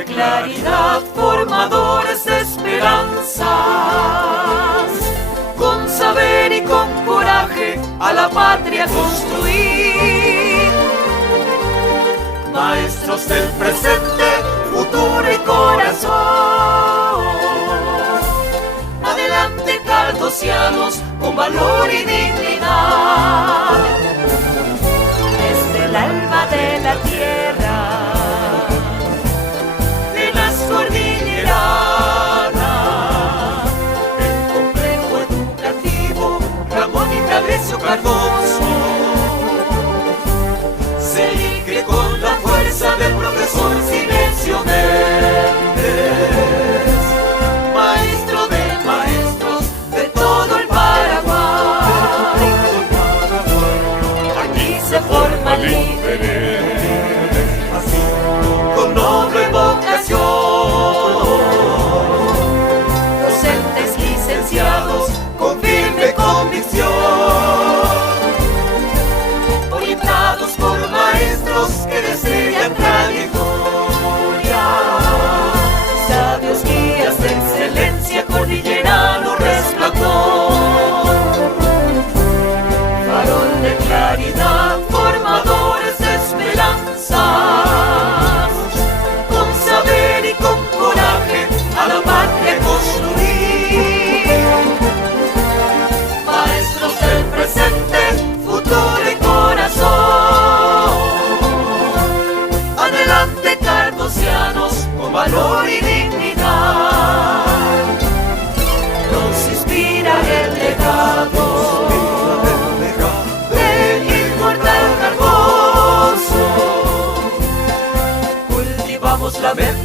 de claridad, formadores de esperanzas, con saber y con coraje a la patria construir. Maestros del presente, futuro y corazón, adelante cardosianos con valor y dignidad. Desde el alma de la tierra, de las cordilleranas, el complejo educativo Ramón y Progreso Cardoso se erige con la fuerza del profesor Silencio Méndez, maestro de maestros de todo el Paraguay. Aquí se forma líderes, así, con noble vocación, docentes licenciados con firme convicción, orientados por maestros que desean trayectoria, sabios guías de excelencia, cordillerano resplandor, farol de claridad, formadores de esperanzas, con saber y con coraje a la patria construir. Maestros del presente, futuro y corazón, adelante cardosianos con valor y dignidad. Nos inspira el legado del inmortal Cardoso. Cultivamos la mente